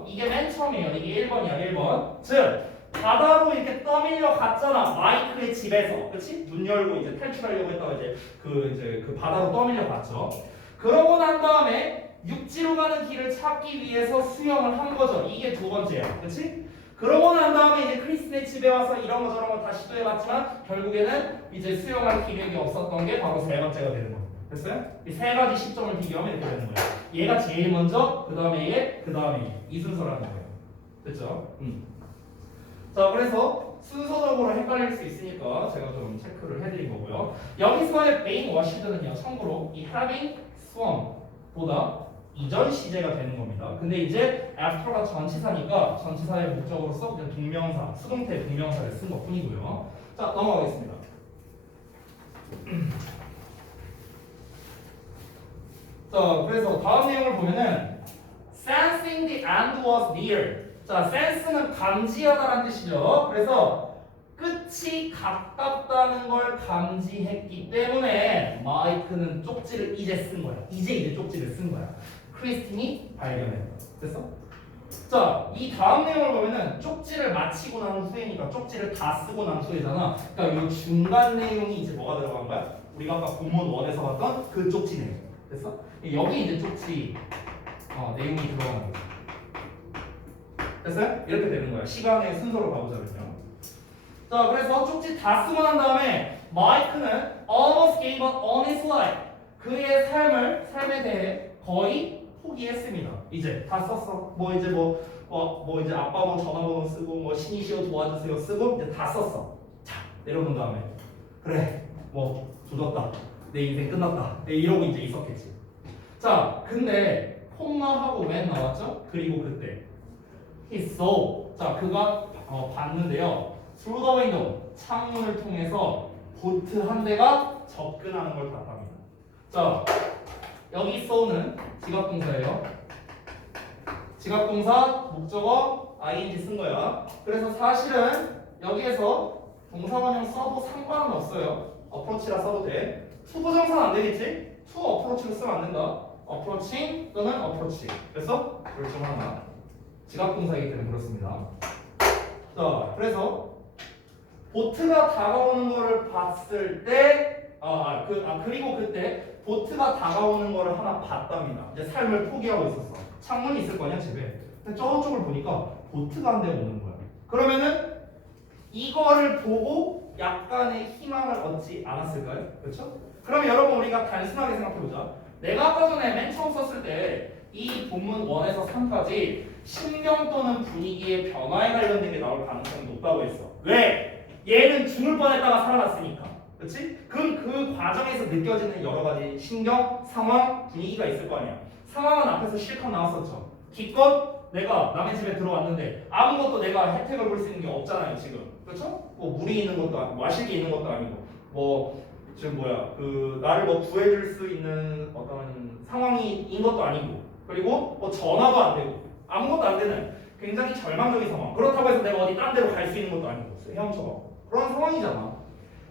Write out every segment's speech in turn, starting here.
그죠? 이게 맨 처음이에요. 이게 1번이야, 1번. 즉, 바다로 이렇게 떠밀려 갔잖아. 마이크의 집에서. 그치? 문 열고 이제 탈출하려고 했다가 이제 그 바다로 떠밀려 갔죠. 그러고 난 다음에 육지로 가는 길을 찾기 위해서 수영을 한 거죠. 이게 두 번째야. 그치? 그러고 난 다음에 이제 크리스네 집에 와서 이런 거 저런 거 다 시도해봤지만 결국에는 이제 수영할 기력이 없었던 게 바로 세 번째가 되는 겁니다. 됐어요? 이 세 가지 시점을 비교하면 이렇게 되는 거예요. 얘가 제일 먼저, 그 다음에 얘, 그 다음에 얘. 이 순서라는 거예요. 됐죠? 자, 그래서 순서적으로 헷갈릴 수 있으니까 제가 좀 체크를 해드린 거고요. 여기서의 being washed는요, 참고로 이 having swum보다 이전 시제가 되는 겁니다. 근데 이제 after가 전치사니까 전치사의 목적으로서 그냥 동명사, 수동태 동명사를 쓴 것 뿐이고요. 자, 넘어가겠습니다. 자, 그래서 다음 내용을 보면은 sensing the end was near. 자, sense는 감지하다라는 뜻이죠. 그래서 끝이 가깝다는 걸 감지했기 때문에 마이크는 쪽지를 이제 쓴 거야. 이제 쪽지를 쓴 거야. 크리스틴이 발견했다. 됐어? 자, 이 다음 내용을 보면은 쪽지를 마치고 난 후에니까 쪽지를 다 쓰고 난 후에잖아. 그러니까 이 중간 내용이 이제 뭐가 들어간 거야? 우리가 아까 본문 1에서 봤던 그 쪽지 내용. 됐어? 여기 이제 쪽지 내용이 들어가는 거죠. 됐어요? 이렇게 되는 거야. 시간의 순서로 가보자면요. 자, 그래서 쪽지 다 쓰고 난 다음에 마이크는 almost gave up on his life. 그의 삶에 대해 거의 포기했습니다. 이제 다 썼어. 뭐 이제 아빠 뭐 전화번호 쓰고 뭐 신이시여 도와주세요 쓰고 이제 다 썼어. 자, 내려놓은 다음에 그래 뭐 조졌다. 내 인생 끝났다. 이러고 이제 있었겠지. 자, 근데 콤마하고 웬 나왔죠? 그리고 그때 he saw. 자, 그가 봤는데요. through the window. 창문을 통해서 보트 한 대가 접근하는 걸 봤답니다. 자, 여기 saw는 지각동사예요. 지각동사 목적어 ing 쓴 거야. 그래서 사실은 여기에서 동사원형 써도 상관은 없어요. approach라 써도 돼. 투부정사는 안 되겠지? to approach로 쓰면 안 된다. approaching 또는 approach. 그래서 둘 중 하나. 지각동사이기 때문에 그렇습니다. 자, 그래서 보트가 다가오는 거를 봤을 때 그리고 그때 보트가 다가오는 거를 하나 봤답니다. 이제 삶을 포기하고 있었어. 창문이 있을 거 아니야 집에. 근데 저쪽을 보니까 보트가 한 대 오는 거야. 그러면은 이거를 보고 약간의 희망을 얻지 않았을까요? 그렇죠? 그럼 여러분 우리가 단순하게 생각해보자. 내가 아까 전에 맨 처음 썼을 때 이 본문 1에서 3까지 신경 또는 분위기의 변화에 관련된 게 나올 가능성이 높다고 했어. 왜? 얘는 죽을 뻔했다가 살아났으니까. 그렇지? 그럼 그 과정에서 느껴지는 여러 가지 신경, 상황, 분위기가 있을 거 아니야. 상황은 앞에서 실컷 나왔었죠. 기껏 내가 남의 집에 들어왔는데 아무것도 내가 혜택을 볼 수 있는 게 없잖아요 지금. 그렇죠? 뭐 물이 있는 것도 아니고 마실 게 있는 것도 아니고 뭐 지금 나를 뭐 구해줄 수 있는 어떤 상황인 것도 아니고 그리고 뭐 전화도 안 되고 아무것도 안 되는 굉장히 절망적인 상황. 그렇다고 해서 내가 어디 딴 데로 갈 수 있는 것도 아니고 헤엄쳐가 그런 상황이잖아.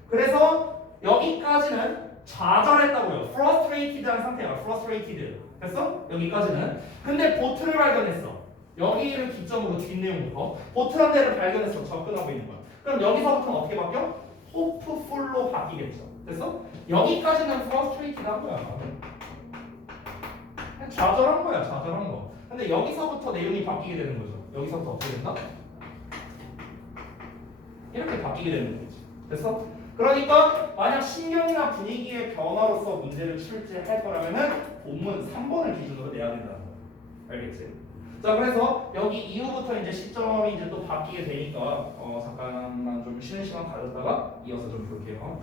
그래서 여기까지는 좌절했다고요. frustrated한 상태야. frustrated. 됐어? 여기까지는. 근데 보트를 발견했어. 여기를 기점으로 뒷내용부터 보트 한 대를 발견해서 접근하고 있는 거야. 그럼 여기서부터는 어떻게 바뀌어? hopeful로 바뀌겠죠. 됐어? 여기까지는 frustrated한 거야. 그냥 좌절한 거야. 좌절한 거. 근데 여기서부터 내용이 바뀌게 되는 거죠. 여기서부터 어떻게 된다? 이렇게 바뀌게 되는 거지. 됐어? 그러니까 만약 신경이나 분위기의 변화로서 문제를 출제할 거라면은 본문 3번을 기준으로 내야 된다는 거야. 알겠지? 자, 그래서 여기 이후부터 이제 시점이 이제 또 바뀌게 되니까 잠깐만 좀 쉬는 시간 가졌다가 이어서 좀 볼게요.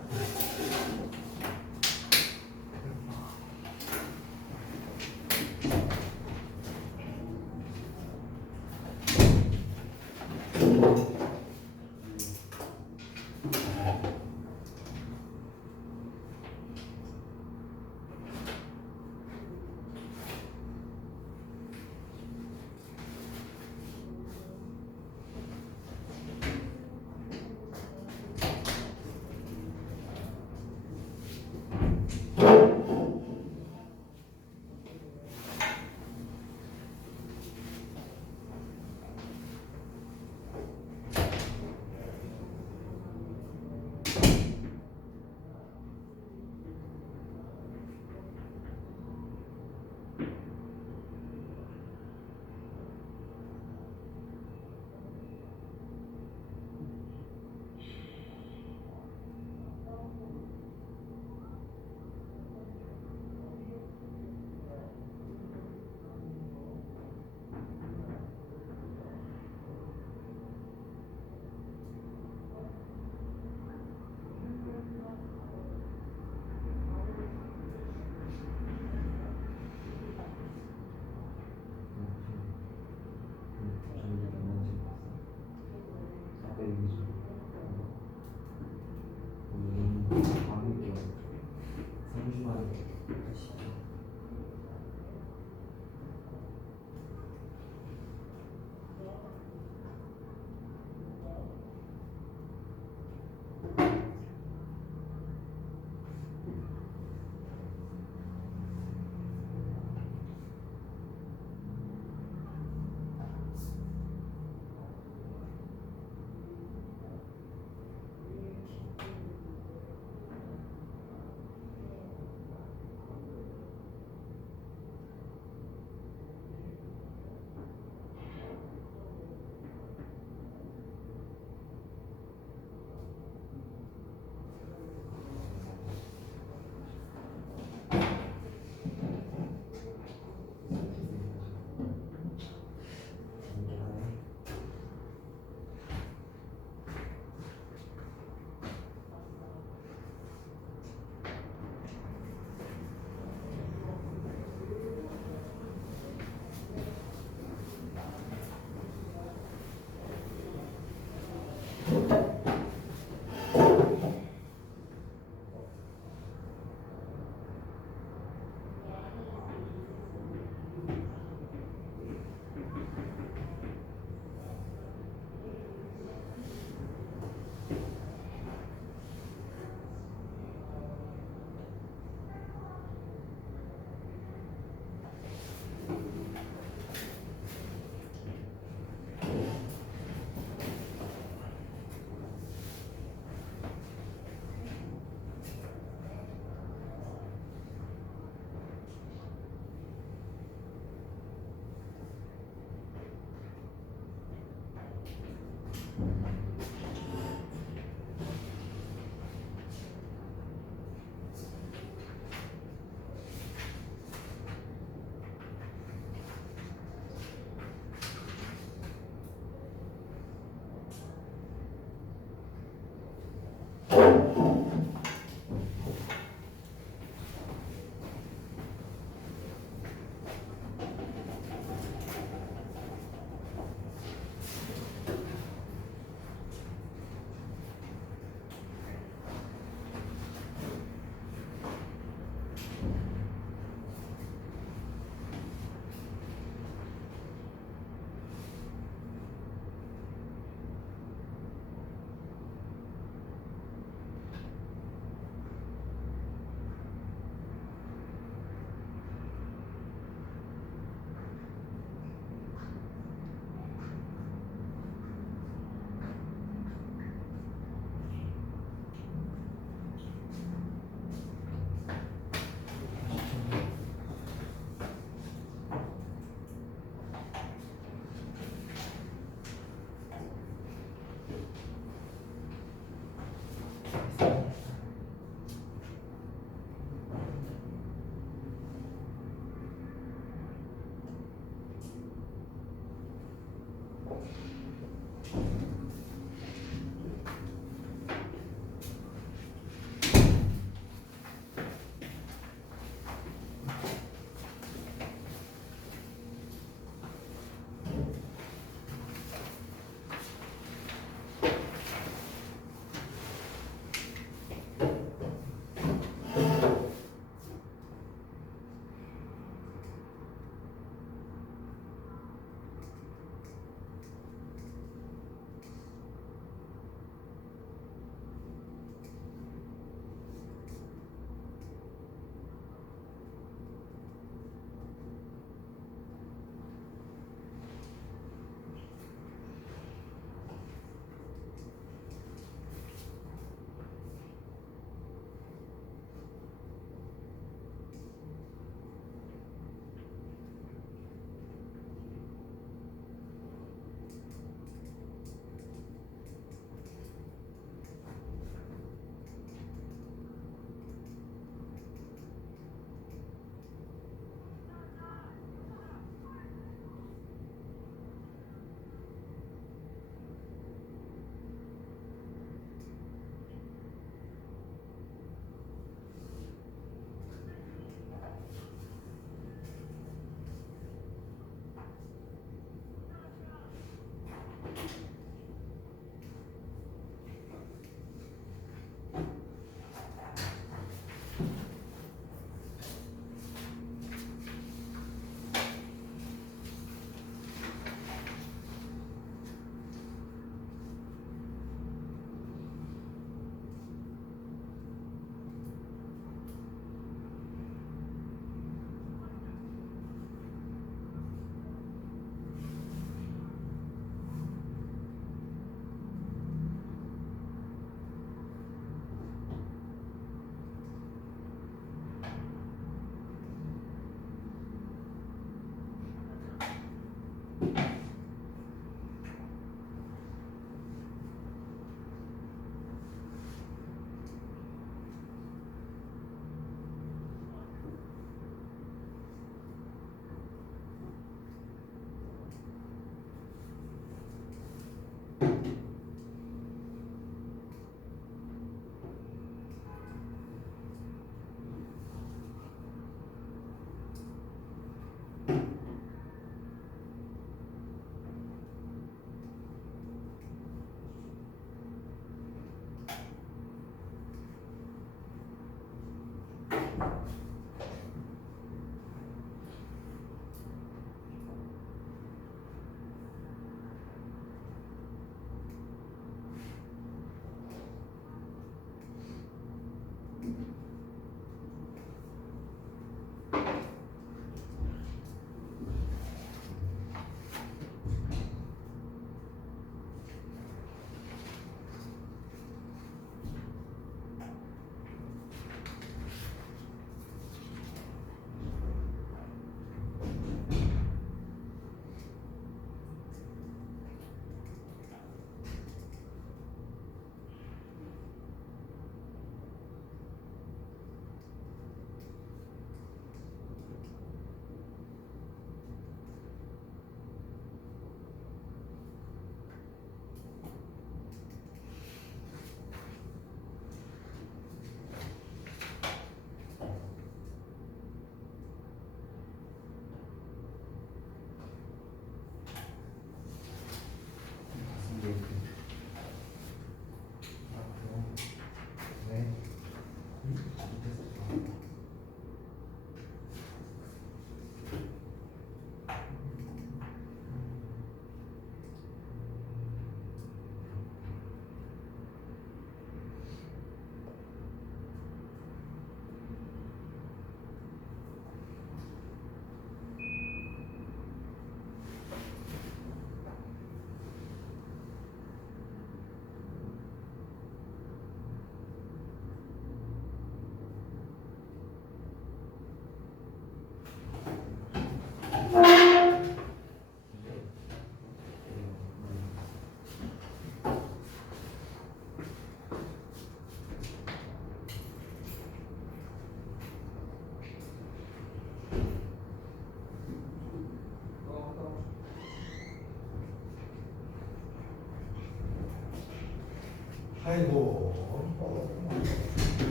아이고.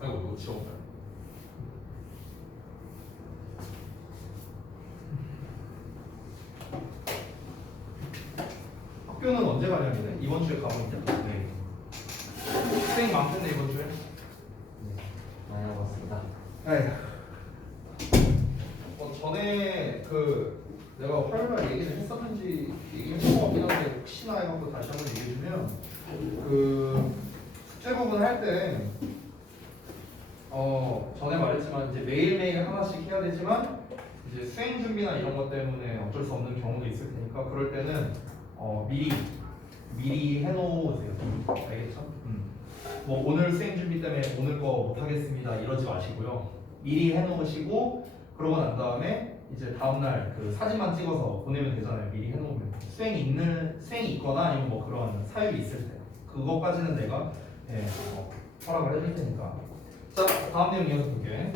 아이고 이거 지웠다. 학교는 언제 가냐면 이번 주에 가고 있냐? 네. 학생 많던데 이번 주에. 많이 와봤습니다. 에휴. 전에 그 내가 화요일날 얘기를 했었는지 얘기했던 것 같긴 한데 혹시나 해갖고 다시 한번 얘기해주면 그 숙제 부분 할 때 전에 말했지만 이제 매일매일 하나씩 해야 되지만 이제 수행 준비나 이런 것 때문에 어쩔 수 없는 경우도 있을 테니까 그럴 때는 미리 해놓으세요. 알겠죠? 뭐 오늘 수행 준비 때문에 오늘 거 못하겠습니다 이러지 마시고요. 미리 해놓으시고 그러고 난 다음에 이제 다음날 그 사진만 찍어서 보내면 되잖아요. 미리 해놓으면 수행이 있거나 아니면 뭐 그런 사유가 있을 때 그것까지는 내가 허락을 해줄 테니까. 자 다음 내용 이어서 볼게.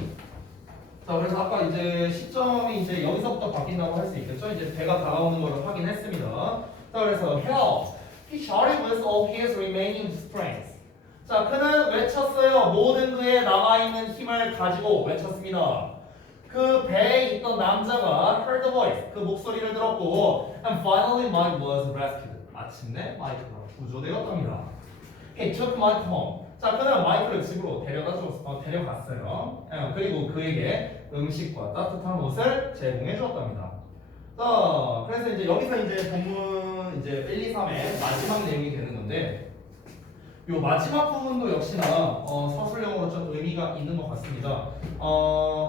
자 그래서 아까 이제 시점이 이제 여기서부터 바뀐다고 할 수 있겠죠. 이제 배가 다가오는 걸 확인했습니다. 자 그래서 help. He shouted with all his remaining strength. 자 그는 외쳤어요. 모든 그의 남아있는 힘을 가지고 외쳤습니다. 그 배에 있던 남자가 heard the voice. 그 목소리를 들었고 and finally Mike was rescued. 마침내 마이크가 구조되었답니다. He took Mike home. 자 그는 마이크를 집으로 데려갔어요. 그리고 그에게 음식과 따뜻한 옷을 제공해 주었답니다. 자 그래서 이제 여기서 이제 본문 이제 1, 2, 3의 마지막 내용이 되는 건데 요 마지막 부분도 역시나 서술형으로 좀 의미가 있는 것 같습니다.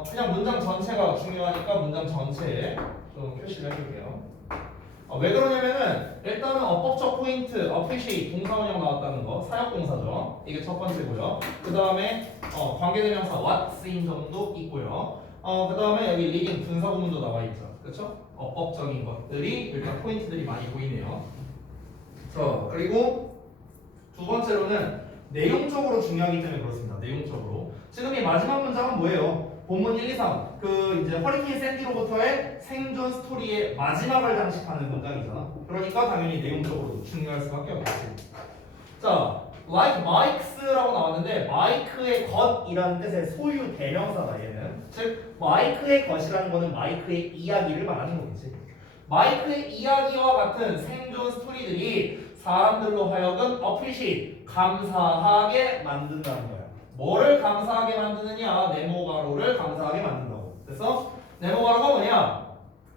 그냥 문장 전체가 중요하니까 문장 전체에 좀 표시를 해줄게요. 왜 그러냐면은 일단은 어법적 포인트, appreciate 동사원형 나왔다는 거, 사역동사죠. 이게 첫 번째고요. 그 다음에 관계대명사 what 쓰인 점도 있고요. 그 다음에 여기 리딩 분사구문도 나와 있죠. 그렇죠? 어법적인 것들이 일단 포인트들이 많이 보이네요. 자 그리고 두 번째로는 내용적으로 중요하기 때문에 그렇습니다. 내용적으로. 지금 이 마지막 문장은 뭐예요? 본문 1, 2, 3. 그 이제 허리케인 샌디로부터의 생존 스토리의 마지막을 장식하는 문장이잖아. 그러니까 당연히 내용적으로 중요할 수밖에 없겠지. 자, like Mike's라고 나왔는데 마이크의 것이라는 뜻의 소유 대명사다 얘는. 즉 마이크의 것이라는 거는 마이크의 이야기를 말하는 거겠지. 마이크의 이야기와 같은 생존 스토리들이 사람들로 하여금 appreciate, 감사하게 만든다는 거야. 뭐를 감사하게 만드느냐? 네모가로를 감사하게 만든다고. 그래서 네모가로가 뭐냐?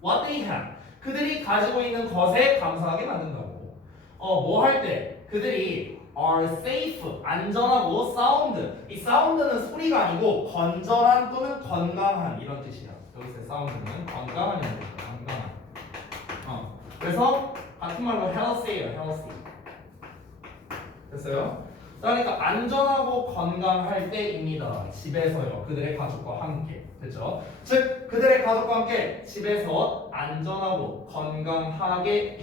What they have. 그들이 가지고 있는 것에 감사하게 만든다고. 뭐 할 때? 그들이 are safe, 안전하고 sound. 이 sound는 소리가 아니고 건전한 또는 건강한 이런 뜻이야. 여기서 sound는 건강한 뜻이야. 건강한. 그래서 같은 말로 healthy예요. healthy. 됐어요? 그러니까 안전하고 건강할 때입니다. 집에서요. 그들의 가족과 함께. 됐죠? 즉 그들의 가족과 함께 집에서 안전하고 건강하게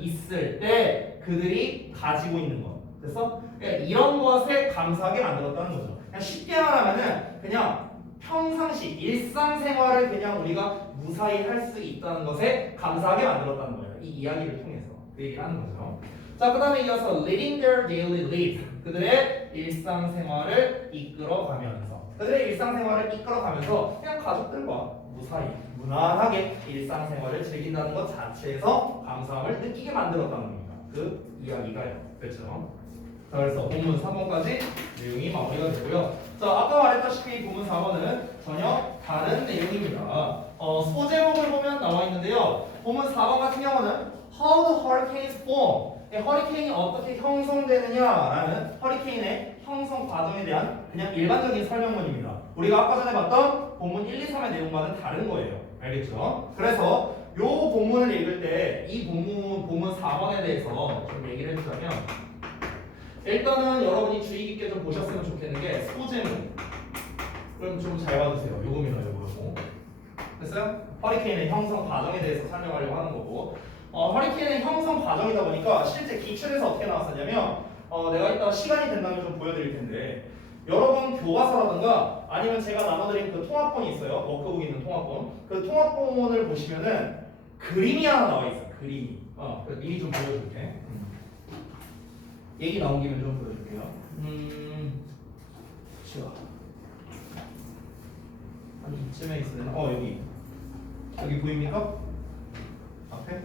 있을 때 그들이 가지고 있는 것. 됐어? 그러니까 이런 것에 감사하게 만들었다는 거죠. 그냥 쉽게 말하면은 그냥 평상시 일상생활을 그냥 우리가 무사히 할 수 있다는 것에 감사하게 만들었다는 거예요. 이 이야기를 통해서 그 얘기를 하는 거죠. 자, 그 다음에 이어서 leading their daily lives. 그들의 일상생활을 이끌어가면서 그냥 가족들과 무사히 무난하게 일상생활을 즐긴다는 것 자체에서 감사함을 느끼게 만들었다는 겁니다. 그 이야기가요. 그렇죠? 자, 그래서 본문 3번까지 내용이 마무리가 되고요. 자, 아까 말했다시피 본문 4번은 전혀 다른 내용입니다. 소제목을 보면 나와 있는데요. 본문 4번 같은 경우는 How the hurricanes form. 허리케인이 어떻게 형성되느냐라는 허리케인의 형성 과정에 대한 그냥 일반적인 설명문입니다. 우리가 아까 전에 봤던 본문 1, 2, 3의 내용과는 다른 거예요. 알겠죠? 그래서 이 본문을 읽을 때 이 본문 4번에 대해서 좀 얘기를 해주자면 일단은 여러분이 주의 깊게 좀 보셨으면 좋겠는 게 소제목. 그럼 좀 잘 봐주세요. 요겁니다. 요거. 됐어요? 허리케인의 형성 과정에 대해서 설명하려고 하는 거고 허리케인의 형성 과정이다 보니까 실제 기출에서 어떻게 나왔었냐면 내가 이따 시간이 된다면 좀 보여드릴 텐데 여러분 교과서라든가 아니면 제가 나눠드린 그 통합본이 있어요. 워크북에 있는 통합본. 그 통합본을 보시면은 그림이 하나 나와 있어. 그림이. 미리 좀 보여줄게. 얘기 나온 김에 좀 보여줄게요. 자, 한 이쯤에 있으면 여기 보입니까? 앞에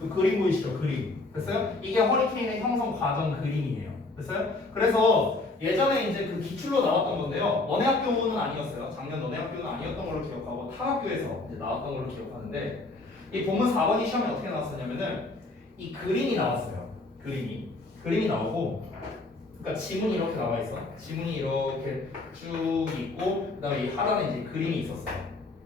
그 그림 보이시죠? 그림. 됐어요? 이게 허리케인의 형성 과정 그림이에요. 됐어요? 그래서 예전에 이제 그 기출로 나왔던 건데요. 너네 학교는 아니었어요. 작년 너네 학교는 아니었던 걸로 기억하고 타 학교에서 이제 나왔던 걸로 기억하는데 이 본문 4번이 시험에 어떻게 나왔었냐면은 이 그림이 나왔어요. 그림이 나오고 그러니까 지문이 이렇게 나와 있어. 지문이 이렇게 쭉 있고 그다음에 이 하단에 이제 그림이 있었어요.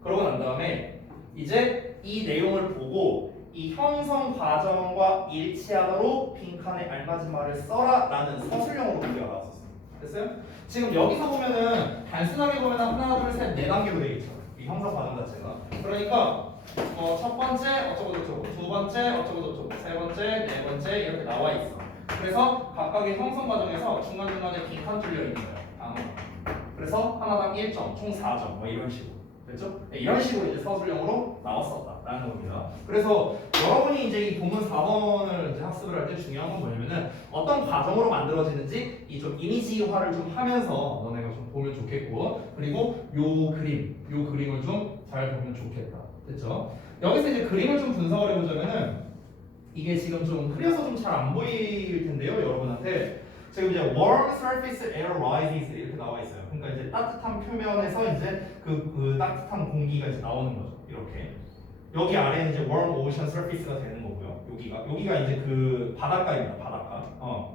그러고 난 다음에 이제 이 내용을 보고 이 형성 과정과 일치하도록 빈칸에 알맞은 말을 써라라는 서술형으로 문제가 나왔었어요. 됐어요? 지금 여기서 보면은 단순하게 보면 하나, 둘, 셋, 네 단계로 되어 있죠. 이 형성 과정 자체가. 그러니까 첫 번째 어쩌고 저쩌고, 두 번째 어쩌고 저쩌고, 세 번째, 네 번째 이렇게 나와 있어. 그래서 각각의 형성 과정에서 중간중간에 빈칸 뚫려 있는 거예요. 그래서 하나당 1점, 총 4점, 뭐 이런 식으로. 됐죠? 네, 이런 식으로 이제 서술형으로 나왔었다라는 겁니다. 그래서 여러분이 이제 이 본문 4번을 이제 학습을 할 때 중요한 건 뭐냐면은 어떤 과정으로 만들어지는지 이 좀 이미지화를 좀 하면서 너네가 좀 보면 좋겠고, 그리고 요 그림을 좀 잘 보면 좋겠다. 됐죠? 여기서 이제 그림을 좀 분석을 해보자면은 이게 지금 좀 흐려서 좀 잘 안 보일 텐데요, 여러분한테. 지금 이제 warm surface air rises 이렇게 나와 있어요. 그러니까 이제 따뜻한 표면에서 이제 그 따뜻한 공기가 이제 나오는 거죠. 이렇게. 여기 아래는 이제 warm ocean surface가 되는 거고요. 여기가 이제 그 바닷가입니다. 바닷가.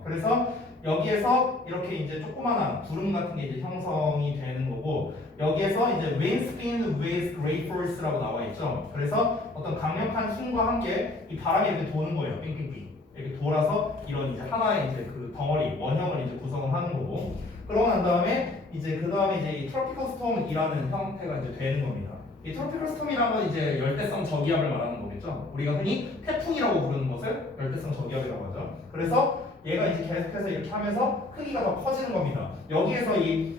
그래서 여기에서 이렇게 이제 조그마한 구름 같은 게 이제 형성이 되는 거고, 여기에서 이제 wind spin with great force라고 나와 있죠. 그래서 어떤 강력한 힘과 함께 이 바람이 이렇게 도는 거예요. 빙빙빙. 이렇게 돌아서 이런 이제 하나의 이제 그 덩어리 원형을 이제 구성을 하는 거고, 그러고 난 다음에 이제 그 다음에 이제 이 트로피컬 스톰이라는 형태가 이제 되는 겁니다. 이 트로피컬 스톰이라는 건 이제 열대성 저기압을 말하는 거겠죠. 우리가 흔히 태풍이라고 부르는 것을 열대성 저기압이라고 하죠. 그래서 얘가 이제 계속해서 이렇게 하면서 크기가 더 커지는 겁니다. 여기에서 이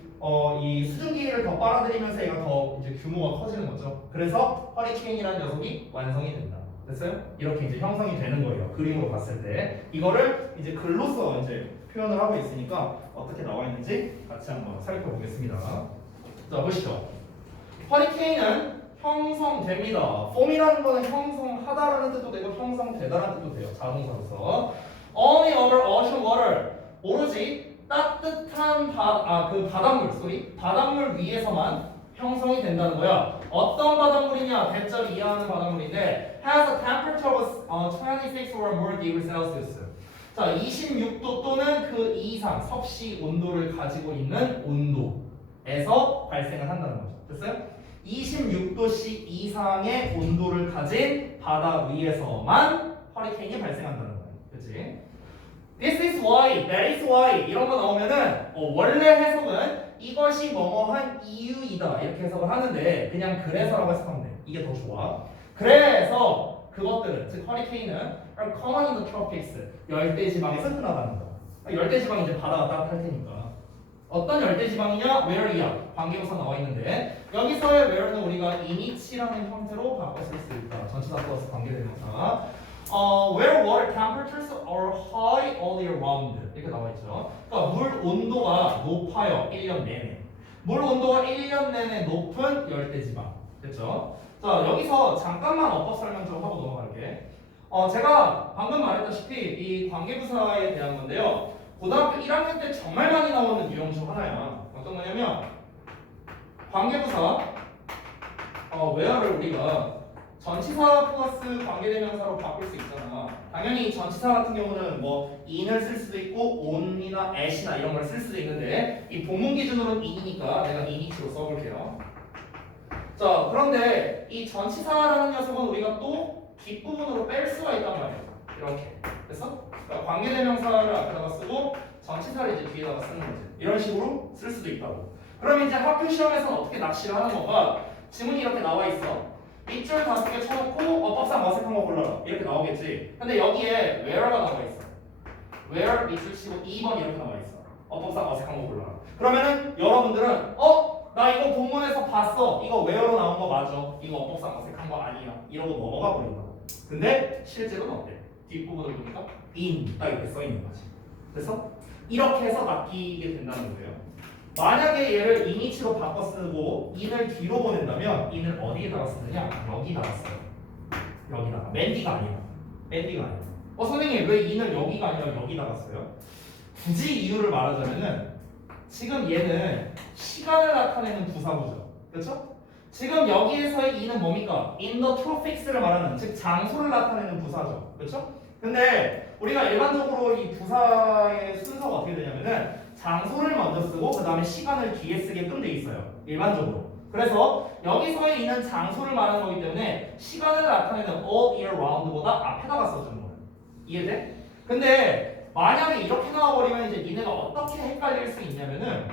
수증기를 더 빨아들이면서 얘가 더 이제 규모가 커지는 거죠. 그래서 허리케인이라는 녀석이 완성이 된다. 됐어요? 이렇게 이제 형성이 되는 거예요. 그림으로 봤을 때 이거를 이제 글로써 이제 표현을 하고 있으니까 어떻게 나와 있는지 같이 한번 살펴보겠습니다. 자, 보시죠. 허리케인은 형성됩니다. 폼이라는 거는 형성하다라는 뜻도 되고 형성되다라는 뜻도 돼요. 자동사로서. Only over ocean water. 오로지 따뜻한 바닷물 위에서만 형성이 된다는 거야. 어떤 바닷물이냐? 대절이 이하하는 바닷물인데 has a temperature of 26 or more degrees Celsius. 자, 26도 또는 그 이상 섭씨 온도를 가지고 있는 온도에서 발생을 한다는 거죠. 됐어요? 26도씨 이상의 온도를 가진 바다 위에서만 허리케인이 발생한다는 거예요. 그렇지? This is why, that is why 이런 거 나오면은 원래 해석은 이것이 뭐뭐한 이유이다 이렇게 해석을 하는데 그냥 그래서라고 해석하면 돼. 이게 더 좋아. 그래서 그것들은 즉 허리케인은 are common in the tropics 열대지방에서 흔하다는 거. 열대지방이 이제 바다가 따뜻할 테니까. 어떤 열대지방이냐? where이야. 관계부사 나와 있는데 여기서의 where는 우리가 in이라는 형태로 바꿔 쓸 수 있다. 전치사 플러스 관계대명사. where water temperatures are high all year round 이렇게 나와 있죠. 그러니까 물 온도가 높아요. 1년 내내. 물 온도가 1년 내내 높은 열대지방. 됐죠? 자, 여기서 잠깐만 어법 설명 좀 하고 넘어갈게. 제가 방금 말했다시피 이 관계부사에 대한 건데요. 고등학교 1학년 때 정말 많이 나오는 유형 중 하나야. 어떤 거냐면 관계부사 where를 우리가 전치사 플러스 관계대명사로 바꿀 수 있잖아. 당연히 전치사 같은 경우는 뭐 in을 쓸 수도 있고 on이나 at이나 이런 걸 쓸 수도 있는데 이 본문 기준으로는 in이니까 내가 in이치로 써볼게요. 자, 그런데 이 전치사라는 녀석은 우리가 또 뒷부분으로 뺄 수가 있단 말이야. 이렇게. 그래서 그러니까 관계대명사를 앞에다가 쓰고 전치사를 이제 뒤에다가 쓰는 거지. 이런 식으로 쓸 수도 있다고. 그럼 이제 학교 시험에서는 어떻게 낚시를 하는 건가? 지문이 이렇게 나와 있어. 밑줄 5개 쳐놓고 어법상 어색한 거 골라라 이렇게 나오겠지. 근데 여기에 where가 나와 있어. where 밑줄 치고 2번 이렇게 나와 있어. 어법상 어색한 거 골라. 그러면은 여러분들은 나 이거 본문에서 봤어. 이거 where로 나온 거 맞아. 이거 어법상 어색한 거 아니야. 이러고 넘어가 버린다고. 근데 실제로는 어때? 뒷부분을 보니까 in 딱 이렇게 써 있는 거지. 그래서 이렇게 해서 바뀌게 된다는 거예요. 만약에 얘를 in이치로 바꿔 쓰고 in을 뒤로 보낸다면 in을 어디에다가 쓰느냐? 여기다가 써요. 여기다가. 맨디가 아니라. 맨디가 아니라. 선생님 왜 in을 여기가 아니라 여기다가 써요? 굳이 이유를 말하자면은 지금 얘는 시간을 나타내는 부사구죠. 그렇죠? 지금 여기에서의 in은 뭡니까? in the true fix를 말하는 즉 장소를 나타내는 부사죠. 그렇죠? 근데 우리가 일반적으로 이 부사의 순서가 어떻게 되냐면은 장소를 먼저 쓰고 그 다음에 시간을 뒤에 쓰게끔 돼 있어요. 일반적으로. 그래서 여기서의 in은 장소를 말하는 거기 때문에 시간을 나타내는 all year round보다 앞에다가 써주는 거예요. 이해돼? 근데 만약에 이렇게 나와버리면 이제 니네가 어떻게 헷갈릴 수 있냐면은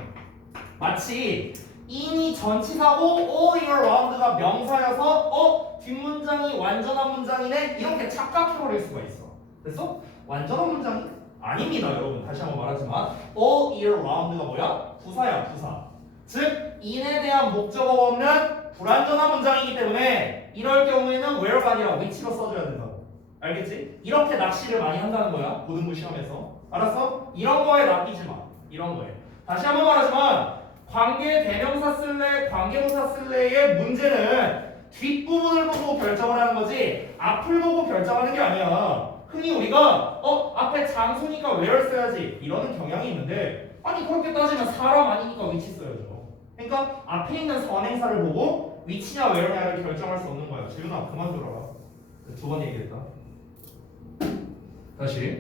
마치 in이 전치사고 all year round가 명사여서 뒷문장이 완전한 문장이네 이렇게 착각해버릴 수가 있어. 그래서 완전한 문장이 아닙니다, 여러분. 다시 한번 말하지만 all year round가 뭐야? 부사야, 부사. 즉 in에 대한 목적어가 없는 불완전한 문장이기 때문에 이럴 경우에는 where가 아니라 which로 써줘야 된다고. 알겠지? 이렇게 낚시를 많이 한다는 거야, 고등부 시험에서. 알았어? 이런 거에 낚이지 마. 이런 거에. 다시 한번 말하지만 관계 대명사 쓸래, 관계동사 쓸래의 문제는 뒷부분을 보고 결정을 하는 거지 앞을 보고 결정하는 게 아니야. 흔히 우리가 앞에 장소니까 where 써야지 이러는 경향이 있는데 아니 그렇게 따지면 사람 아니니까 위치 써야죠. 그러니까 앞에 있는 선행사를 보고 위치냐 where냐를 결정할 수 없는 거야. 지훈아 그만 들어라. 두 번 얘기했다. 다시.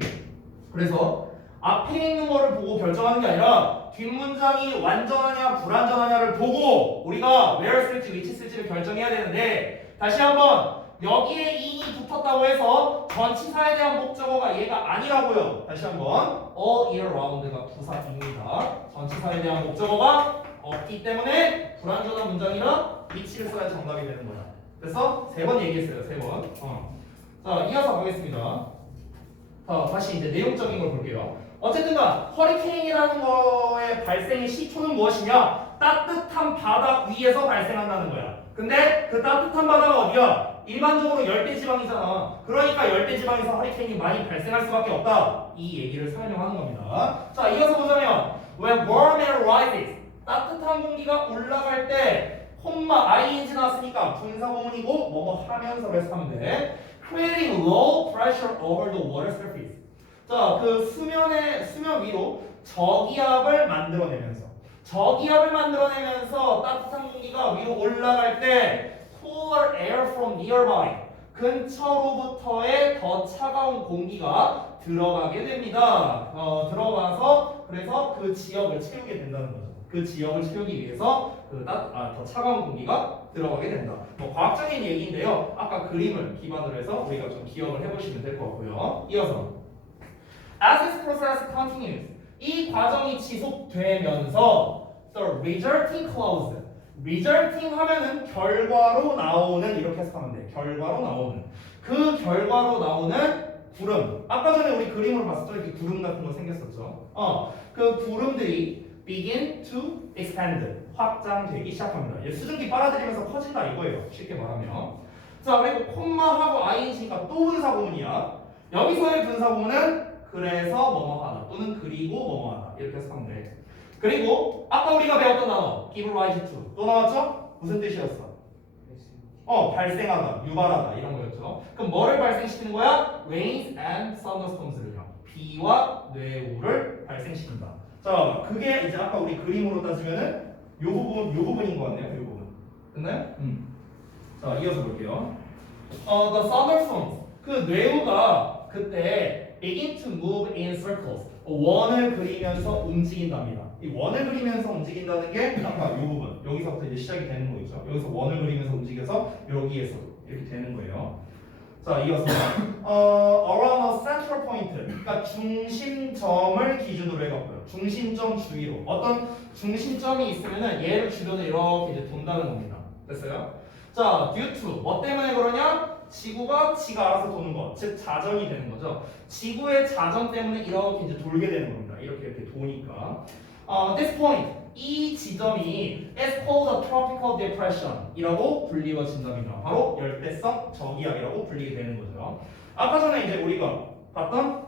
그래서 앞에 있는 거를 보고 결정하는 게 아니라 뒷문장이 완전하냐 불완전하냐를 보고 우리가 where 쓸지 which 쓸지를 결정해야 되는데 다시 한번 여기에 in이 붙었다고 해서 전치사에 대한 목적어가 얘가 아니라고요. 다시 한번 all year round가 부사입니다. 전치사에 대한 목적어가 없기 때문에 불완전한 문장이나 which를 써야 정답이 되는 거야. 그래서 세 번 얘기했어요. 세 번. 자 이어서 가겠습니다. 다시 이제 내용적인 걸 볼게요. 어쨌든간 허리케인이라는 거의 발생의 시초는 무엇이냐? 따뜻한 바다 위에서 발생한다는 거야. 근데 그 따뜻한 바다가 어디야? 일반적으로 열대지방이잖아. 그러니까 열대지방에서 허리케인이 많이 발생할 수밖에 없다. 이 얘기를 설명하는 겁니다. 자, 이어서 보자면 When warm air rises 따뜻한 공기가 올라갈 때 ING 나왔으니까 분사구문이고 뭐뭐 하면서를 하면 돼. Creating low pressure over the water surface. 자, 그 수면 위로 저기압을 만들어내면서 따뜻한 공기가 위로 올라갈 때 cooler air from nearby 근처로부터의 더 차가운 공기가 들어가게 됩니다. 들어가서 그래서 그 지역을 채우게 된다는 거죠. 그 지역을 채우기 위해서 더 차가운 공기가 들어가게 된다. 뭐 과학적인 얘기인데요. 아까 그림을 기반으로 해서 우리가 좀 기억을 해보시면 될 것 같고요. 이어서 As this process continues, 이 과정이 지속되면서 the resulting clause, resulting 하면은 결과로 나오는 이렇게 해석하면 돼. 결과로 나오는 그 결과로 나오는 구름. 아까 전에 우리 그림으로 봤을 때 이렇게 구름 같은 거 생겼었죠. 그 구름들이 begin to expand, 확장되기 시작합니다. 수증기 빨아들이면서 커진다 이거예요. 쉽게 말하면. 자, 그리고 콤마하고 ing니까 또 분사구문이야. 여기서의 분사구문은 그래서 뭐뭐하다 또는 그리고 뭐뭐하다 이렇게 해석하면 돼. 그리고 아까 우리가 배웠던 단어 give rise to 또 나왔죠? 무슨 뜻이었어? 발생하다, 유발하다 이런 거였죠. 그럼 뭐를 발생시키는 거야? Rains and thunderstorms를요. 비와 뇌우를 발생시킨다. 자, 그게 이제 아까 우리 그림으로 따지면은 요 부분인 것 같네요. 요 부분. 됐나요? 자, 이어서 볼게요. The thunderstorms 그 뇌우가 그때 begin to move in circles. 원을 그리면서 움직인답니다. 이 원을 그리면서 움직인다는 게 아까 이 부분 여기서부터 이제 시작이 되는 거겠죠. 여기서 원을 그리면서 움직여서 여기에서 이렇게 되는 거예요. 자, 이어서 around a central point, 그러니까 중심점을 기준으로 해봤고요. 중심점 주위로 어떤 중심점이 있으면은 얘를 주변에 이렇게 이제 돈다는 겁니다. 됐어요? 자, due to 뭐 때문에 그러냐? 지구가 지가 알아서 도는 것, 즉 자전이 되는 거죠. 지구의 자전 때문에 이렇게 이제 돌게 되는 겁니다. 이렇게 도니까. This point, 이 지점이 is called a tropical depression 이라고 불리워진답니다. 바로 열대성 저기압이라고 불리게 되는 거죠. 아까 전에 이제 우리가 봤던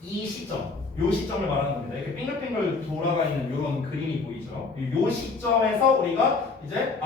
이 시점, 요 시점을 말하는 겁니다. 이렇게 빙글빙글 돌아가 있는 이런 그림이 보이죠. 요 시점에서 우리가 이제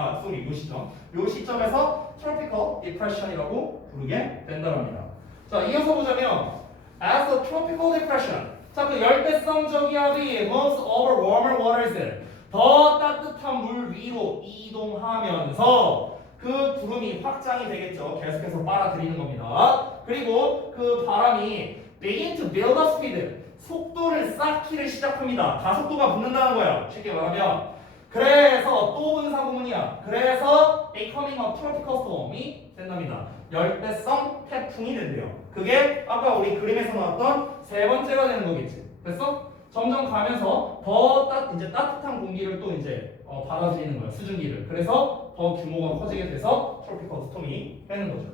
요 시점에서 tropical depression이라고 부르게 된답니다. 자, 이어서 보자면 as a tropical depression, 자, 그 열대성 저기압이 moves over warmer waters, 더 따뜻한 물 위로 이동하면서 그 구름이 확장이 되겠죠. 계속해서 빨아들이는 겁니다. 그리고 그 바람이 begin to build up speed, 속도를 쌓기를 시작합니다. 가속도가 붙는다는 거야. 쉽게 말하면. 그래서 또 분사 구문이야. 그래서 becoming a tropical storm이 된답니다. 열대성 태풍이 된대요. 그게 아까 우리 그림에서 나왔던 세 번째가 되는 거겠지. 됐어? 점점 가면서 더 이제 따뜻한 공기를 또 이제 받아들이는 거야. 수증기를. 그래서 더 규모가 커지게 돼서 tropical storm이 되는 거죠.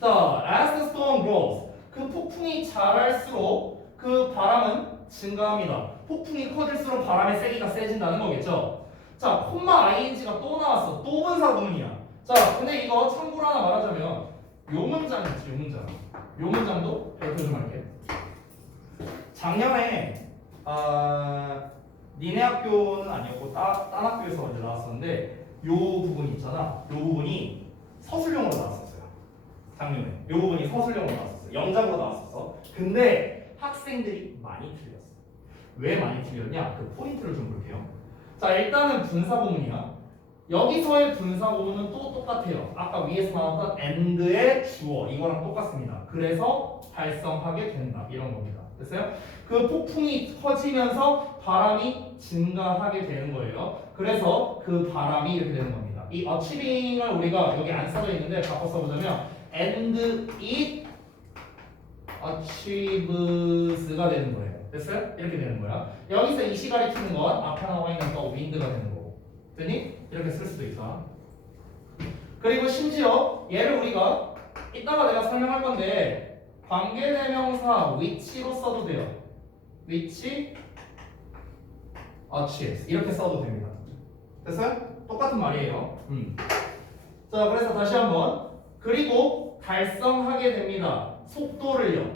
자, as the storm grows, 그 폭풍이 자랄수록 그 바람은 증가합니다. 폭풍이 커질수록 바람의 세기가 세진다는 거겠죠. 자, 콤마 ing가 또 나왔어. 또 분사 구문이야. 자, 근데 이거 참고로 하나 말하자면 요 문장 있지, 요 문장. 요 문장도 별표 좀 할게. 작년에 니네 학교는 아니었고 딴 학교에서 이제 나왔었는데 요 부분이 있잖아. 요 부분이 서술형으로 나왔었어요. 작년에. 요 부분이 서술형으로 나왔었어요. 영작으로 나왔었어. 근데 학생들이 많이 틀렸어. 왜 많이 틀렸냐? 그 포인트를 좀 볼게요. 자, 일단은 분사구문이야. 여기서의 분사구문은 또 똑같아요. 아까 위에서 나왔던 and의 주어 이거랑 똑같습니다. 그래서 발생하게 된다 이런 겁니다. 됐어요? 그 폭풍이 커지면서 바람이 증가하게 되는 거예요. 그래서 그 바람이 이렇게 되는 겁니다. 이 achieving을 우리가 여기 안 써져 있는데 바꿔 써보자면 and it achieves가 되는 거예요. 됐어요? 이렇게 되는 거야. 여기서 이 시 가리키는 건 앞에 나와 있는 또 wind가 되는 거고. 됐니? 이렇게 쓸 수도 있어. 그리고 심지어 얘를 우리가 이따가 내가 설명할 건데 관계대명사 which로 써도 돼요. which achieves 이렇게 써도 됩니다. 됐어요? 똑같은 말이에요. 자, 그래서 다시 한번 그리고 달성하게 됩니다. 속도를요.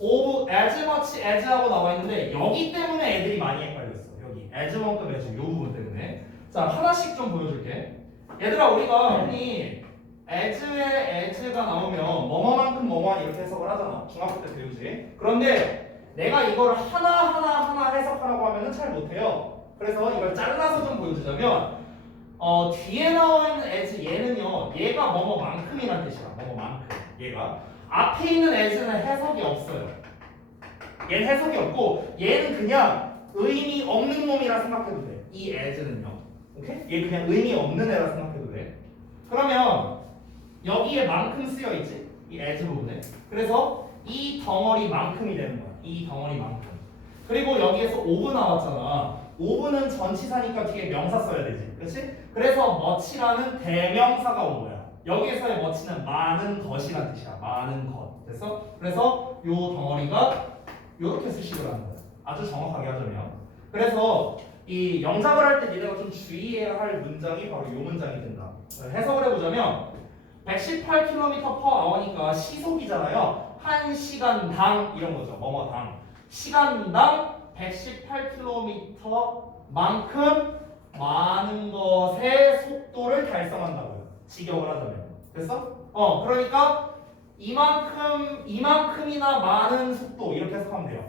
of as much as 하고 나와 있는데 여기 때문에 애들이 많이 헷갈렸어. 여기 as만큼 as 이 부분 때문에. 자, 하나씩 좀 보여줄게. 얘들아, 우리가 흔히 as에 as가 나오면 뭐뭐만큼 뭐뭐 이렇게 해석을 하잖아. 중학교 때 배우지. 그런데 내가 이걸 하나 해석하라고 하면은 잘 못해요. 그래서 이걸 잘라서 좀 보여주자면 뒤에 나와 있는 as 얘는요, 얘가 뭐뭐만큼이란 뜻이야. 뭐뭐만큼. 얘가 앞에 있는 as는 해석이 없어요. 얘는 해석이 없고 얘는 그냥 의미 없는 놈이라 생각해도 돼. 이 as는요. 오케이? 얘 그냥 의미 없는 애라 생각해도 돼. 그러면 여기에 만큼 쓰여 있지? 이 as 부분에. 그래서 이 덩어리만큼이 되는 거야. 이 덩어리만큼. 그리고 여기에서 of 나왔잖아. of는 전치사니까 뒤에 명사 써야 되지. 그렇지? 그래서 much라는 대명사가 온 거야. 여기에서의 much는 많은 것이란 뜻이야. 많은 것. 됐어? 그래서 요 덩어리가 요렇게 수식을 하는 거야. 아주 정확하게 하자면. 그래서 이 영작을 할 때 니네가 좀 주의해야 할 문장이 바로 이 문장이 된다. 해석을 해보자면 118km/h니까 시속이잖아요. 1시간당 이런 거죠. 뭐뭐당. 시간당 118km만큼 많은 것의 속도를 달성한다고요. 직역을 하자면. 됐어? 그러니까 이만큼이나 많은 속도 이렇게 해석하면 돼요.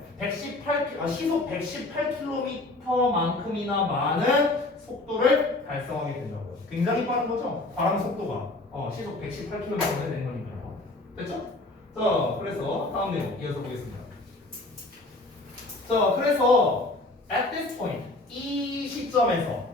시속 118km만큼이나 많은 속도를 달성하게 된다고요. 굉장히 빠른 거죠. 바람 속도가 시속 118km에 된 거니까요. 됐죠? 자, 그래서 다음 내용 이어서 보겠습니다. 자, 그래서 at this point 이 시점에서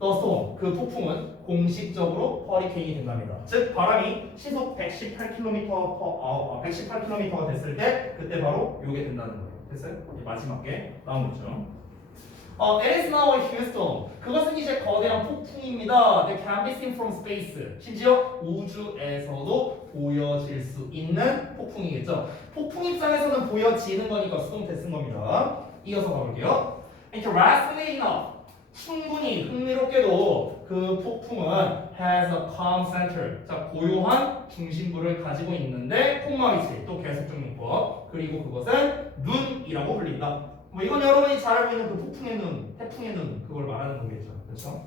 the storm 그 폭풍은 공식적으로 허리케인이 된답니다. 즉 바람이 시속 118km가 됐을 때 그때 바로 요게 된다는 거예요. 됐어요? 이제 마지막 게 나온 거죠. It is now a hailstorm. 그것은 이제 거대한 폭풍입니다. That can be seen from space. 심지어 우주에서도 보여질 수 있는 폭풍이겠죠. 폭풍 입장에서는 보여지는 거니까 수동태 쓴 겁니다. 이어서 가볼게요. Interestingly enough. 충분히 흥미롭게도 그 폭풍은 has a calm center. 자, 고요한 중심부를 가지고 있는데 콤마 위치 또 계속적 용법 그리고 그것은 눈이라고 불린다. 뭐 이건 여러분이 잘 알고 있는 그 폭풍의 눈, 태풍의 눈 그걸 말하는 거겠죠. 그렇죠?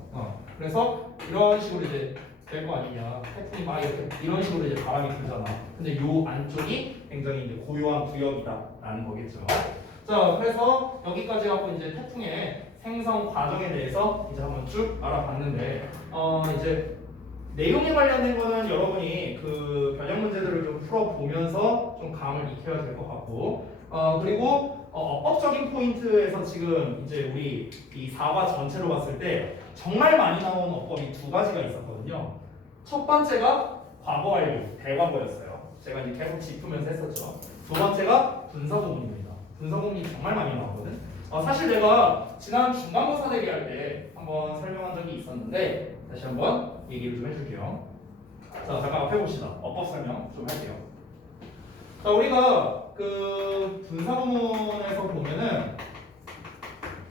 그래서 이런 식으로 이제 될 거 아니냐. 태풍이 막 이렇게 이런 식으로 이제 바람이 불잖아. 근데 요 안쪽이 굉장히 이제 고요한 구역이다라는 거겠죠. 자, 그래서 여기까지 갖고 이제 태풍의 생성 과정에 대해서 이제 한번 쭉 알아봤는데 이제 내용에 관련된 거는 여러분이 그 변형 문제들을 좀 풀어보면서 좀 감을 익혀야 될 것 같고 그리고 어법적인 포인트에서 지금 이제 우리 이 4과 전체로 봤을 때 정말 많이 나오는 어법이 두 가지가 있었거든요. 첫 번째가 과거 완료, 대과거였어요. 제가 이제 계속 짚으면서 했었죠. 두 번째가 분사구문입니다. 분사구문이 정말 많이 나오거든. 사실 내가 지난 중간고사 대비할 때 한번 설명한 적이 있었는데 다시 한번 얘기를 좀 해줄게요. 자, 잠깐 앞에 봅시다. 어법 설명 좀 할게요. 자, 우리가 그 분사구문에서 보면은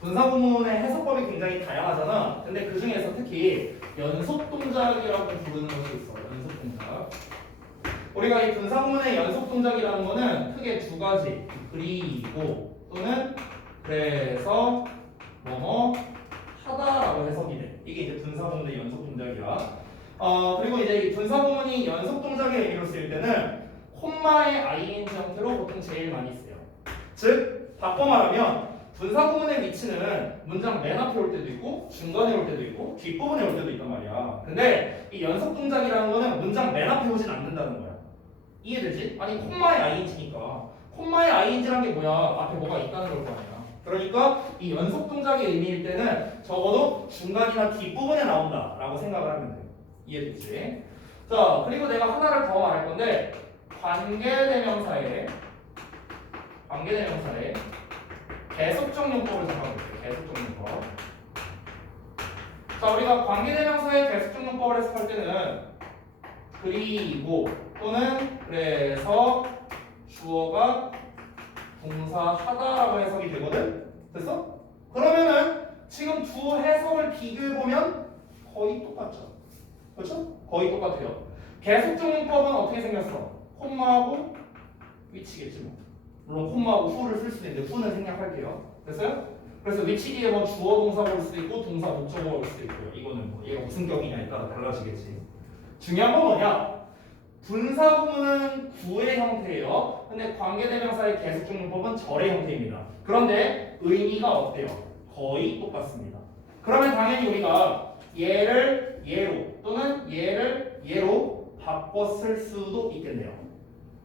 분사구문의 해석법이 굉장히 다양하잖아. 근데 그 중에서 특히 연속동작이라고 부르는 것이 있어. 연속동작. 우리가 이 분사구문의 연속동작이라는 거는 크게 두 가지. 그리고 또는 그래서 뭐뭐 하다라고 해석이 돼. 이게 이제 분사구문의 연속동작이야. 그리고 이제 이 분사구문이 연속동작의 의미로 쓰일 때는 콤마의 ing 형태로 보통 제일 많이 쓰요. 즉 바꿔 말하면 분사구문의 위치는 문장 맨 앞에 올 때도 있고 중간에 올 때도 있고 뒷부분에 올 때도 있단 말이야. 근데 이 연속동작이라는 거는 문장 맨 앞에 오진 않는다는 거야. 이해되지? 아니 콤마의 ing니까 콤마의 ing란 게 뭐야? 앞에 뭐가 있다는 걸 거 아니야. 그러니까 이 연속동작의 의미일 때는 적어도 중간이나 뒷부분에 나온다라고 생각을 하면 돼요. 이해되지? 자, 그리고 내가 하나를 더 말할 건데 관계대명사의 계속적 용법을 잠깐 볼게요. 계속적 용법. 자, 우리가 관계대명사의 계속적 용법을 해석할 때는 그리고 또는 그래서 주어가 동사하다라고 해석이 되거든? 됐어? 그러면은 지금 두 해석을 비교해보면 거의 똑같죠? 그렇죠? 거의 똑같아요. 계속적 용법은 어떻게 생겼어? 콤마하고 위치겠지 뭐. 물론 콤마하고 후를 쓸 수도 있는데 후는 생략할게요. 됐어요? 그래서 위치 뒤에 뭐 주어 동사가 올 수도 있고 동사 목적어가 올 수도 있고요. 이거는 뭐 얘가 무슨 격이냐에 따라 달라지겠지. 중요한 건 뭐냐? 분사구문은 구의 형태예요. 근데 관계대명사의 계속적 용법은 절의 형태입니다. 그런데 의미가 어때요? 거의 똑같습니다. 그러면 당연히 우리가 얘를 얘로 또는 얘를 얘로 바꿔 쓸 수도 있겠네요.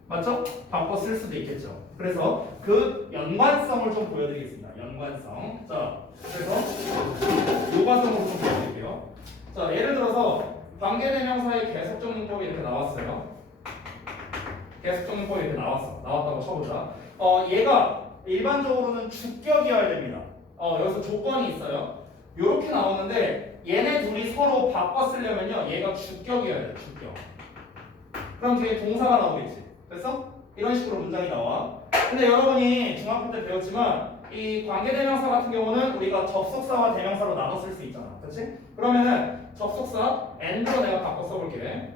맞죠? 바꿔 쓸 수도 있겠죠. 그래서 그 연관성을 좀 보여드리겠습니다. 연관성. 자, 그래서 요과성으로 좀 보여드릴게요. 자, 예를 들어서 관계대명사의 계속적 용법이 이렇게 나왔어요. 계속적 용법이 이렇게 나왔다고 쳐보자. 얘가 일반적으로는 주격이어야 됩니다. 여기서 조건이 있어요. 이렇게 나오는데 얘네 둘이 서로 바꿔 쓰려면요, 얘가 주격이어야 돼. 주격. 그럼 뒤에 동사가 나오겠지. 됐어? 이런 식으로 문장이 나와. 근데 여러분이 중학교 때 배웠지만 이 관계대명사 같은 경우는 우리가 접속사와 대명사로 나눠 쓸 수 있잖아. 그렇지? 그러면은 접속사 and로 내가 바꿔 써볼게.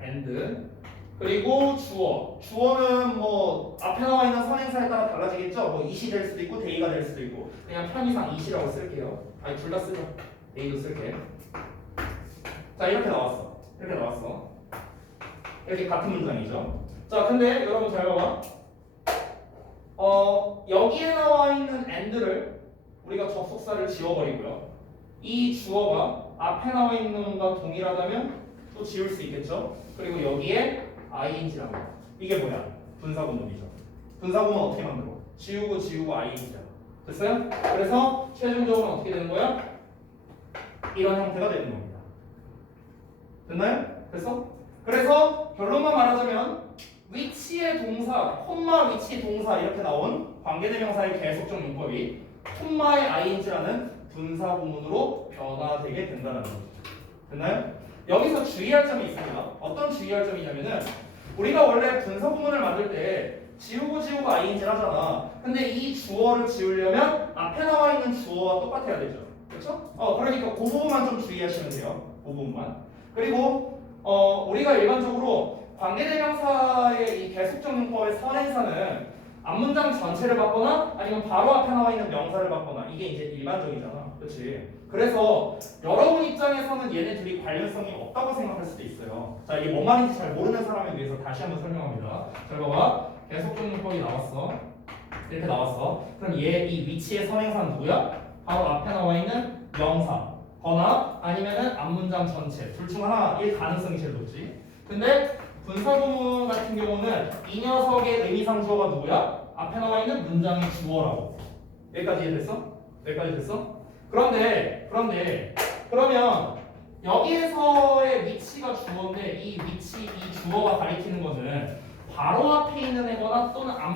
and 그리고 주어는 뭐 앞에 나와 있는 선행사에 따라 달라지겠죠. 뭐 it이 될 수도 있고 they가 될 수도 있고 그냥 편의상 it이라고 쓸게요. 아니 둘 다 쓰죠. they도 쓸게. 자, 이렇게 나왔어. 이렇게 같은 문장이죠. 자, 근데 여러분 잘 봐봐. 여기에 나와 있는 and를 우리가 접속사를 지워버리고요. 이 주어가 앞에 나와 있는 것과 동일하다면 또 지울 수 있겠죠. 그리고 여기에 ing라고. 이게 뭐야? 분사구문이죠. 분사구문 어떻게 만들어? 지우고 ing잖아. 됐어요? 그래서 최종적으로 어떻게 되는 거야? 이런 형태가 되는 겁니다. 됐나요? 됐어? 그래서 결론만 말하자면 위치의 동사, 콤마 위치 동사 이렇게 나온 관계대명사의 계속적 용법이 콤마의 ing라는 분사 구문으로 변화되게 된다는 거죠. 됐나요? 여기서 주의할 점이 있습니다. 어떤 주의할 점이냐면은 우리가 원래 분사 구문을 만들 때 지우고 ing를 하잖아. 근데 이 주어를 지우려면 앞에 나와 있는 주어와 똑같아야 되죠. 그렇죠? 그러니까 그 부분만 좀 주의하시면 돼요. 그 부분만. 그리고 우리가 일반적으로 관계대명사의 이 계속적용법의 선행사는 앞문장 전체를 받거나 아니면 바로 앞에 나와 있는 명사를 받거나 이게 이제 일반적이잖아. 그렇지? 그래서 여러분 입장에서는 얘네 둘이 관련성이 없다고 생각할 수도 있어요. 자, 이게 뭔 말인지 잘 모르는 사람에 위해서 다시 한번 설명합니다. 잘 봐봐. 계속적용법이 나왔어. 이렇게 나왔어. 그럼 얘 이 위치의 선행사는 누구야? 바로 앞에 나와 있는 명사 거나 아니면은 앞문장 전체 둘 중 하나일 가능성이 제일 높지. 근데 분사구문 같은 경우는 이 녀석의 의미상 주어가 누구야? 앞에 나와 있는 문장의 주어라고. 여기까지 이해됐어? 여기까지 됐어? 그러면 여기에서의 위치가 주어인데 이 위치 이 주어가 가리키는 것은 바로 앞에 있는 애거나 또는 앞